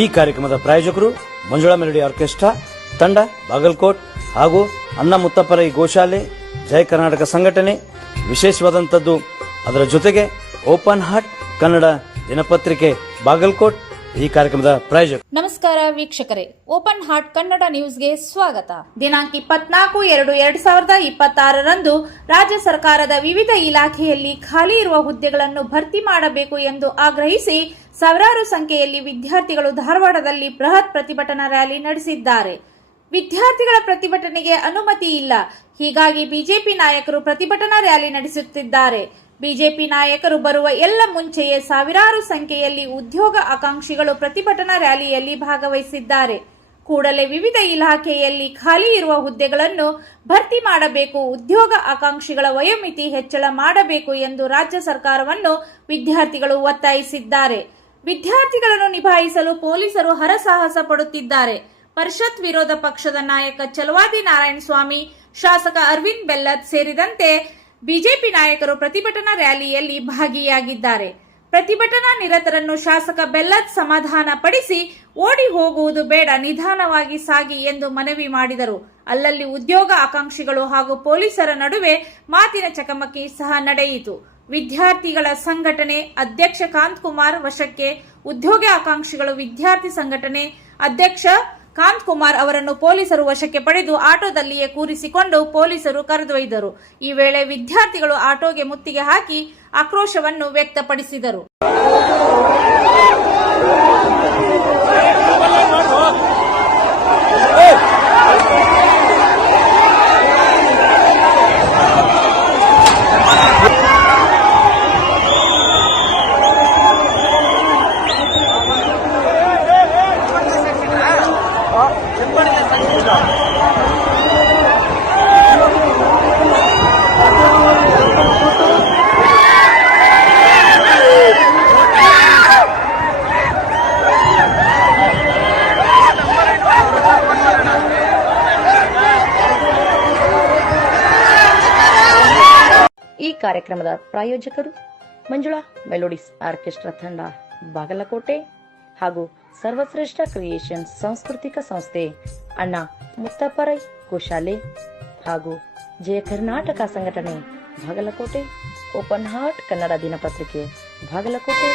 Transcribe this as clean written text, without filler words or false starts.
ಈ ಕಾರ್ಯಕ್ರಮದ ಪ್ರಾಯೋಜಕರು ಮಂಜುಳಾ ಮೆಲೋಡಿ ಆರ್ಕೆಸ್ಟ್ರಾ ತಂಡ ಬಾಗಲಕೋಟ್ ಹಾಗೂ ಅನ್ನ ಮುತ್ತಪ್ಪರೈ ಗೋಶಾಲೆ ಜಯ ಕರ್ನಾಟಕ ಸಂಘಟನೆ. ವಿಶೇಷವಾದಂಥದ್ದು ಅದರ ಜೊತೆಗೆ ಓಪನ್ ಹಾರ್ಟ್ ಕನ್ನಡ ದಿನಪತ್ರಿಕೆ ಬಾಗಲಕೋಟ್ ಈ ಕಾರ್ಯಕ್ರಮದ ಪ್ರಾಯೋಜಕ. ನಮಸ್ಕಾರ ವೀಕ್ಷಕರೇ, ಓಪನ್ ಹಾರ್ಟ್ ಕನ್ನಡ ನ್ಯೂಸ್ಗೆ ಸ್ವಾಗತ. ದಿನಾಂಕ 24/2/2026 ರಾಜ್ಯ ಸರ್ಕಾರದ ವಿವಿಧ ಇಲಾಖೆಯಲ್ಲಿ ಖಾಲಿ ಇರುವ ಹುದ್ದೆಗಳನ್ನು ಭರ್ತಿ ಮಾಡಬೇಕು ಎಂದು ಆಗ್ರಹಿಸಿ ಸಾವಿರಾರು ಸಂಖ್ಯೆಯಲ್ಲಿ ವಿದ್ಯಾರ್ಥಿಗಳು ಧಾರವಾಡದಲ್ಲಿ ಬೃಹತ್ ಪ್ರತಿಭಟನಾ ರ್ಯಾಲಿ ನಡೆಸಿದ್ದಾರೆ. ವಿದ್ಯಾರ್ಥಿಗಳ ಪ್ರತಿಭಟನೆಗೆ ಅನುಮತಿ ಇಲ್ಲ, ಹೀಗಾಗಿ ಬಿಜೆಪಿ ನಾಯಕರು ಪ್ರತಿಭಟನಾ ರ್ಯಾಲಿ ನಡೆಸುತ್ತಿದ್ದಾರೆ. ಬಿಜೆಪಿ ನಾಯಕರು ಬರುವ ಎಲ್ಲ ಮುಂಚೆಯೇ ಸಾವಿರಾರು ಸಂಖ್ಯೆಯಲ್ಲಿ ಉದ್ಯೋಗ ಆಕಾಂಕ್ಷಿಗಳು ಪ್ರತಿಭಟನಾ ರ್ಯಾಲಿಯಲ್ಲಿ ಭಾಗವಹಿಸಿದ್ದಾರೆ. ಕೂಡಲೇ ವಿವಿಧ ಇಲಾಖೆಯಲ್ಲಿ ಖಾಲಿ ಇರುವ ಹುದ್ದೆಗಳನ್ನು ಭರ್ತಿ ಮಾಡಬೇಕು, ಉದ್ಯೋಗ ಆಕಾಂಕ್ಷಿಗಳ ವಯೋಮಿತಿ ಹೆಚ್ಚಳ ಮಾಡಬೇಕು ಎಂದು ರಾಜ್ಯ ಸರ್ಕಾರವನ್ನು ವಿದ್ಯಾರ್ಥಿಗಳು ಒತ್ತಾಯಿಸಿದ್ದಾರೆ. ವಿದ್ಯಾರ್ಥಿಗಳನ್ನು ನಿಭಾಯಿಸಲು ಪೊಲೀಸರು ಹರಸಾಹಸ ಪಡುತ್ತಿದ್ದಾರೆ. ಪರಿಷತ್ ವಿರೋಧ ಪಕ್ಷದ ನಾಯಕ ಚಲವಾದಿ ನಾರಾಯಣಸ್ವಾಮಿ, ಶಾಸಕ ಅರವಿಂದ್ ಬೆಲ್ಲದ್ ಸೇರಿದಂತೆ ಬಿಜೆಪಿ ನಾಯಕರು ಪ್ರತಿಭಟನಾ ರ್ಯಾಲಿಯಲ್ಲಿ ಭಾಗಿಯಾಗಿದ್ದಾರೆ. ಪ್ರತಿಭಟನಾ ನಿರತರನ್ನು ಶಾಸಕ ಬೆಲ್ಲದ್ ಸಮಾಧಾನ ಪಡಿಸಿ ಓಡಿ ಹೋಗುವುದು ಬೇಡ, ನಿಧಾನವಾಗಿ ಸಾಗಿ ಎಂದು ಮನವಿ ಮಾಡಿದರು. ಅಲ್ಲಲ್ಲಿ ಉದ್ಯೋಗ ಆಕಾಂಕ್ಷಿಗಳು ಹಾಗೂ ಪೊಲೀಸರ ನಡುವೆ ಮಾತಿನ ಚಕಮಕಿ ಸಹ ನಡೆಯಿತು. ವಿದ್ಯಾರ್ಥಿಗಳ ಸಂಘಟನೆ ಅಧ್ಯಕ್ಷ ಕಾಂತಕುಮಾರ್ ವಶಕ್ಕೆ, ಉದ್ಯೋಗ ಆಕಾಂಕ್ಷಿಗಳು ವಿದ್ಯಾರ್ಥಿ ಸಂಘಟನೆ ಅಧ್ಯಕ್ಷ ಕಾಂತಕುಮಾರ್ ಅವರನ್ನು ಪೊಲೀಸರು ವಶಕ್ಕೆ ಪಡೆದು ಆಟೋದಲ್ಲಿಯೇ ಕೂರಿಸಿಕೊಂಡು ಪೊಲೀಸರು ಕರೆದೊಯ್ದರು. ಈ ವೇಳೆ ವಿದ್ಯಾರ್ಥಿಗಳು ಆಟೋಗೆ ಮುತ್ತಿಗೆ ಹಾಕಿ ಆಕ್ರೋಶವನ್ನು ವ್ಯಕ್ತಪಡಿಸಿದರು. ಈ ಕಾರ್ಯಕ್ರಮದ ಪ್ರಾಯೋಜಕರು ಮಂಜುಳಾ ಮೆಲೋಡಿಸ್ ಆರ್ಕೆಸ್ಟ್ರಾ ತಂಡ ಬಾಗಲಕೋಟೆ ಹಾಗೂ ಸರ್ವಶ್ರೇಷ್ಠ ಕ್ರಿಯೇಷನ್ ಸಾಂಸ್ಕೃತಿಕ ಸಂಸ್ಥೆ ಅಣ್ಣ ಮುತ್ತಪ್ಪರೈ ಗೋಶಾಲೆ ಹಾಗೂ ಜಯ ಕರ್ನಾಟಕ ಸಂಘಟನೆ ಬಾಗಲಕೋಟೆ, ಓಪನ್ ಹಾರ್ಟ್ ಕನ್ನಡ ದಿನಪತ್ರಿಕೆ ಬಾಗಲಕೋಟೆ.